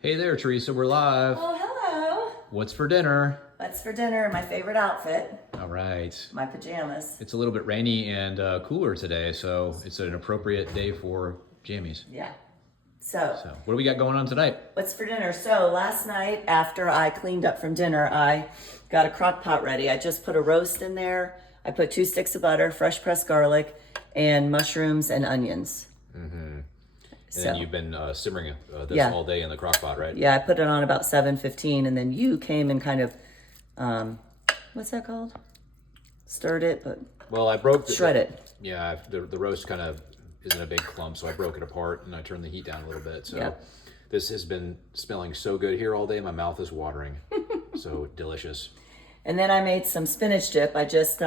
Hey there, Teresa. We're live. Oh, hello. What's for dinner? What's for dinner? My favorite outfit, All right. my pajamas. It's a little bit rainy and cooler today, so it's an appropriate day for jammies. Yeah. So, So, what do we got going on tonight? what's for dinner? So, last night after I cleaned up from dinner, I got a crock pot ready. I just put a roast in there. I put 2 sticks of butter, fresh pressed garlic, and mushrooms and onions. And then you've been simmering this Yeah. all day in the crock pot, right? Yeah, I put it on about 7:15, and then you came and kind of, what's that called? Stirred it, but Well, I broke shred it. Yeah, the roast kind of is in a big clump, so I broke it apart and I turned the heat down a little bit. So Yep. this has been smelling so good here all day. My mouth is watering. So delicious. And then I made some spinach dip. I just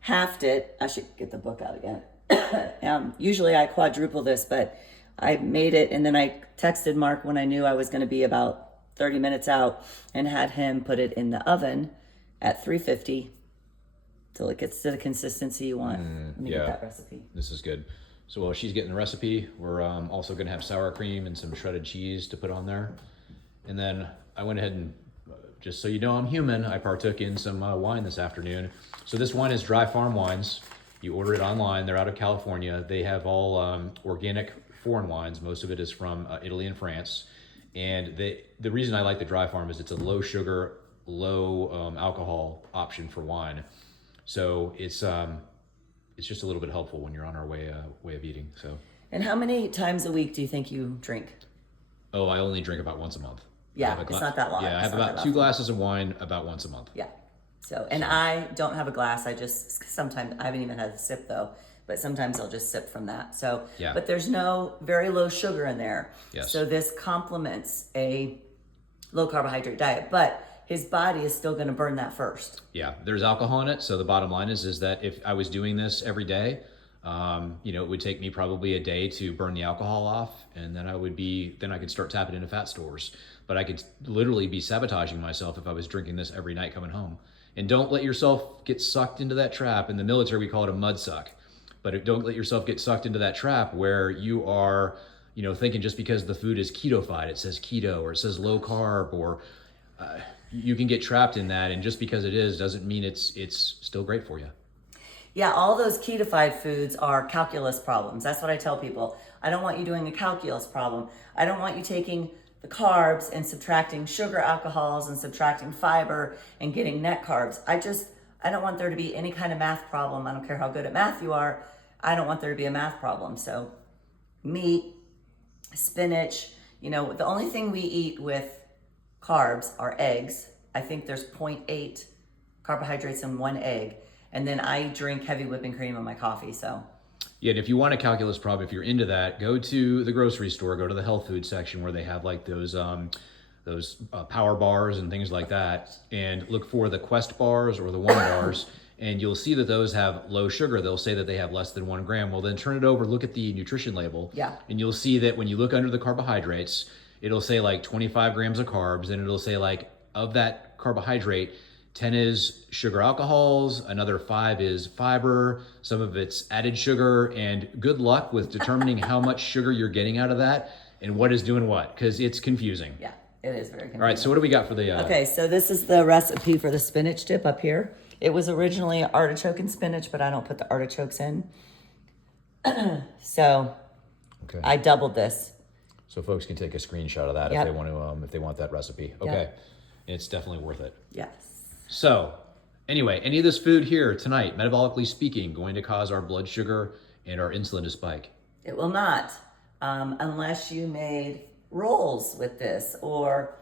halved it. I should get the book out again. Usually I quadruple this, but I made it, and then I texted Mark when I knew I was going to be about 30 minutes out and had him put it in the oven at 350 till it gets to the consistency you want. Let me yeah. get that recipe. This is good. So while she's getting the recipe, we're also going to have sour cream and some shredded cheese to put on there. And then I went ahead and, just so you know I'm human, I partook in some wine this afternoon. So this wine is Dry Farm Wines. You order it online. They're out of California. They have all organic foreign wines. Most of it is from Italy and France. And the reason I like the Dry Farm is it's a low sugar, low alcohol option for wine. So it's just a little bit helpful when you're on our way of eating. So. And how many times a week do you think you drink? Oh, I only drink about once a month. Yeah, it's not that long. Yeah, I have It's not about that 2 often. glasses of wine about once a month. Yeah. So, and I don't have a glass. I just sometimes, I haven't even had a sip though, but sometimes I'll just sip from that. So, Yeah. but there's no very low sugar in there. Yes. So this complements a low carbohydrate diet, but his body is still going to burn that first. Yeah, there's alcohol in it. So the bottom line is that if I was doing this every day, it would take me probably a day to burn the alcohol off, and then I could start tapping into fat stores. But I could literally be sabotaging myself if I was drinking this every night coming home. And don't let yourself get sucked into that trap. In the military, we call it a mud suck. But don't let yourself get sucked into that trap where you are, thinking just because the food is ketofied, it says keto or it says low carb, or you can get trapped in that. And just because it is doesn't mean it's still great for you. Yeah, all those ketofied foods are calculus problems. That's what I tell people. I don't want you doing a calculus problem. I don't want you taking the carbs and subtracting sugar alcohols and subtracting fiber and getting net carbs. I don't want there to be any kind of math problem. I don't care how good at math you are. I don't want there to be a math problem. So meat, spinach, the only thing we eat with carbs are eggs. I think there's 0.8 carbohydrates in 1 egg. And then I drink heavy whipping cream in my coffee, so. Yeah, and if you want a calculus problem, if you're into that, go to the grocery store, go to the health food section where they have like those power bars and things like that, and look for the Quest bars or the One bars, and you'll see that those have low sugar. They'll say that they have less than 1 gram. Well, then turn it over, look at the nutrition label, Yeah. and you'll see that when you look under the carbohydrates, it'll say like 25 grams of carbs, and it'll say like of that carbohydrate, 10 is sugar alcohols, another 5 is fiber, some of it's added sugar, and good luck with determining how much sugar you're getting out of that and what is doing what, because it's confusing. Yeah, it is very confusing. All right, so what do we got for the... Okay, so this is the recipe for the spinach dip up here. It was originally artichoke and spinach, but I don't put the artichokes in. So Okay. I doubled this. So folks can take a screenshot of that Yep. if they want that recipe. Okay, it's definitely worth it. Yes. So, anyway, any of this food here tonight, metabolically speaking, going to cause our blood sugar and our insulin to spike? It will not, unless you made rolls with this, or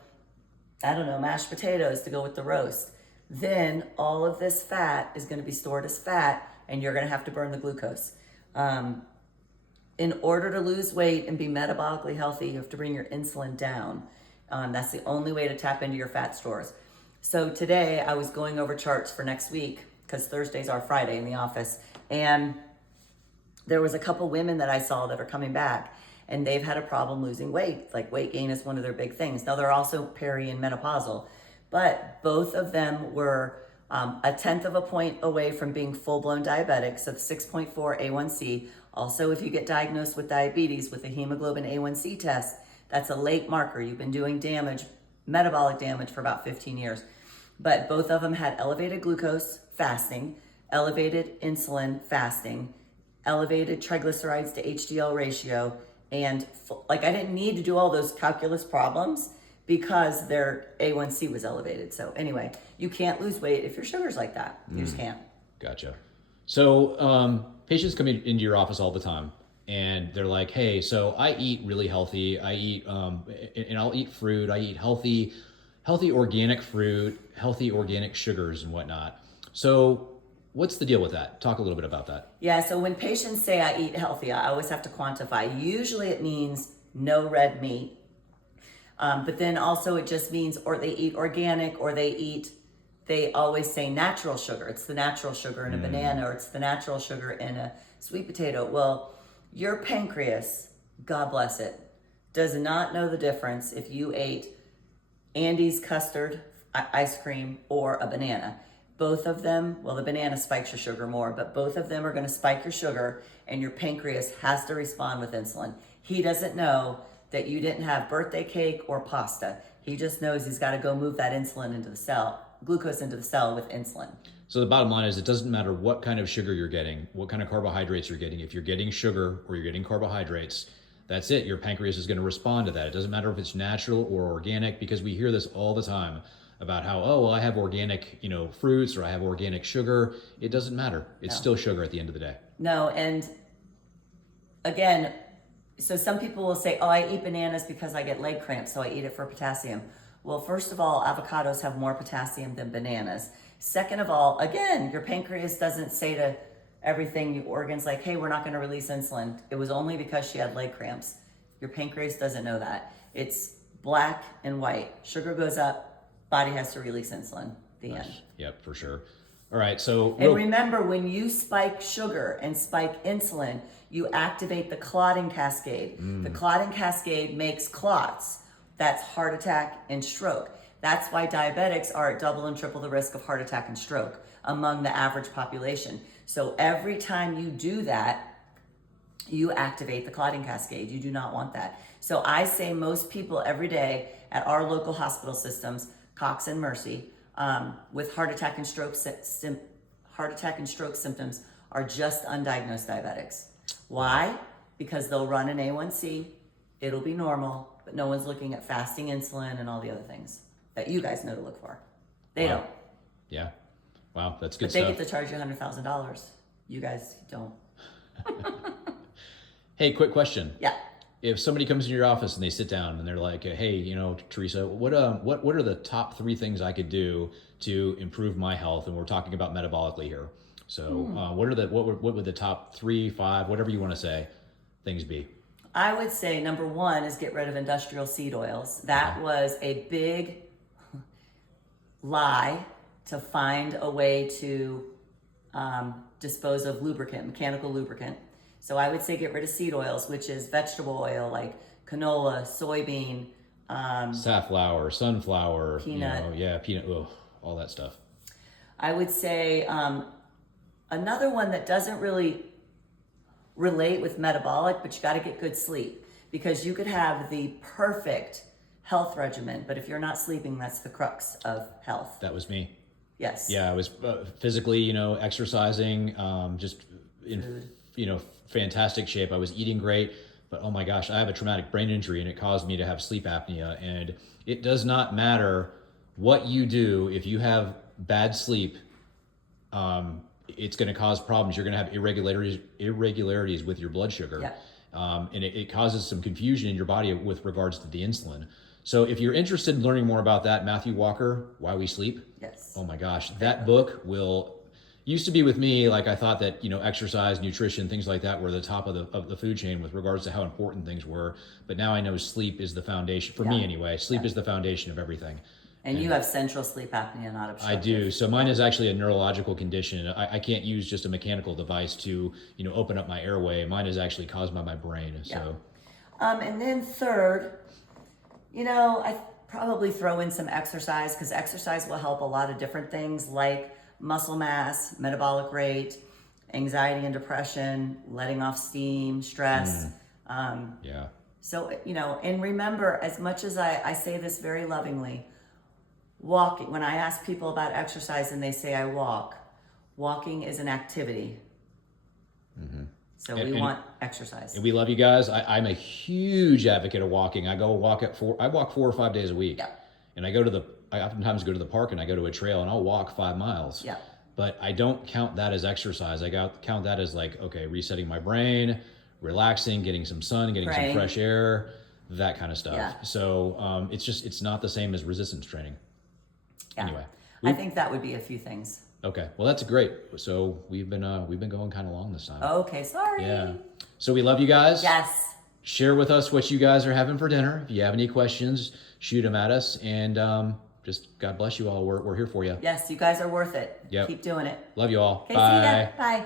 I don't know, mashed potatoes to go with the roast. Then all of this fat is going to be stored as fat, and you're going to have to burn the glucose. In order to lose weight and be metabolically healthy, you have to bring your insulin down. That's the only way to tap into your fat stores. So today I was going over charts for next week, because Thursday's our Friday in the office, and there was a couple women that I saw that are coming back, and they've had a problem losing weight. Like weight gain is one of their big things. Now they're also peri and menopausal, but both of them were a tenth of a point away from being full-blown diabetic. So the 6.4 A1C. Also, if you get diagnosed with diabetes with a hemoglobin A1C test, That's a late marker. You've been doing damage, metabolic damage, for about 15 years. But both of them had elevated glucose fasting, elevated insulin fasting, elevated triglycerides to HDL ratio, and like I didn't need to do all those calculus problems because their A1C was elevated. So anyway, you can't lose weight if your sugar's like that. You just can't. Gotcha. So patients come into your office all the time, and they're like, "Hey, so I eat really healthy. I eat, and I'll eat fruit. I eat healthy organic fruit, healthy organic sugars and whatnot. So what's the deal with that? Talk a little bit about that." Yeah, so when patients say I eat healthy, I always have to quantify. Usually it means no red meat. But then also it just means, or they eat organic, or they always say natural sugar. It's the natural sugar in a banana, or it's the natural sugar in a sweet potato. Well, your pancreas, God bless it, does not know the difference if you ate Andy's custard ice cream or a banana. Both of them, well, the banana spikes your sugar more, but both of them are going to spike your sugar, and your pancreas has to respond with insulin. He doesn't know that you didn't have birthday cake or pasta. He just knows he's got to go move that insulin into the cell, glucose into the cell with insulin. So the bottom line is, it doesn't matter what kind of sugar you're getting, what kind of carbohydrates you're getting. If you're getting sugar or you're getting carbohydrates, that's it. Your pancreas is going to respond to that. It doesn't matter if it's natural or organic, because we hear this all the time about how, oh, well, I have organic, fruits, or I have organic sugar. It doesn't matter. It's still sugar at the end of the day. No, and again, so some people will say, oh, I eat bananas because I get leg cramps, so I eat it for potassium. Well, first of all, avocados have more potassium than bananas. Second of all, again, your pancreas doesn't say to everything, your organs, like, hey, we're not going to release insulin. It was only because she had leg cramps. Your pancreas doesn't know that. It's black and white. Sugar goes up, body has to release insulin. The end. Yep, for sure. All right, so... And remember, when you spike sugar and spike insulin, you activate the clotting cascade. The clotting cascade makes clots. That's heart attack and stroke. That's why diabetics are at double and triple the risk of heart attack and stroke among the average population. So every time you do that, you activate the clotting cascade. You do not want that. So I say most people every day at our local hospital systems, Cox and Mercy, with heart attack and stroke symptoms are just undiagnosed diabetics. Why? Because they'll run an A1C, it'll be normal, but no one's looking at fasting insulin and all the other things that you guys know to look for. They don't. Yeah. Wow, that's good but stuff. They get to charge you $100,000. You guys don't. Hey, quick question. Yeah. If somebody comes in your office and they sit down and they're like, hey, Teresa, what are the top 3 things I could do to improve my health? And we're talking about metabolically here. So what would the top 3, 5, whatever you want to say, things be? I would say number 1 is get rid of industrial seed oils. That was a big lie to find a way to dispose of lubricant, mechanical lubricant. So I would say get rid of seed oils, which is vegetable oil like canola, soybean, safflower, sunflower, peanut. Peanut, all that stuff. I would say another one that doesn't really relate with metabolic, but you got to get good sleep, because you could have the perfect health regimen, but if you're not sleeping, that's the crux of health. That was me. Yes. Yeah, I was physically, exercising, just in, fantastic shape. I was eating great, but oh my gosh, I have a traumatic brain injury and it caused me to have sleep apnea. And it does not matter what you do. If you have bad sleep, it's going to cause problems. You're going to have irregularities with your blood sugar. Yeah. And it causes some confusion in your body with regards to the insulin. So if you're interested in learning more about that, Matthew Walker, Why We Sleep. Yes. Oh my gosh, that book used to be with me, like I thought that, exercise, nutrition, things like that were the top of the food chain with regards to how important things were. But now I know sleep is the foundation, for me anyway. Sleep is the foundation of everything. And you have central sleep apnea, not obstructive. I do. So mine is actually a neurological condition. I can't use just a mechanical device to, open up my airway. Mine is actually caused by my brain. So. And then third, I probably throw in some exercise, because exercise will help a lot of different things like muscle mass, metabolic rate, anxiety and depression, letting off steam, stress. So, and remember, as much as I say this very lovingly, walking, when I ask people about exercise and they say I walk, walking is an activity. So we want exercise. And we love you guys. I'm a huge advocate of walking. I walk 4 or 5 days a week. Yeah. And I oftentimes go to the park and I go to a trail and I'll walk 5 miles. Yeah. But I don't count that as exercise. I count that as like, okay, resetting my brain, relaxing, getting some sun, getting some fresh air, that kind of stuff. Yeah. So it's not the same as resistance training. Yeah. Anyway. I think that would be a few things. Okay. Well, that's great. So we've been going kind of long this time. Okay, sorry. Yeah. So we love you guys. Yes. Share with us what you guys are having for dinner. If you have any questions, shoot them at us. And just God bless you all. We're here for you. Yes, you guys are worth it. Yep. Keep doing it. Love you all. Okay, Bye. see ya. Bye.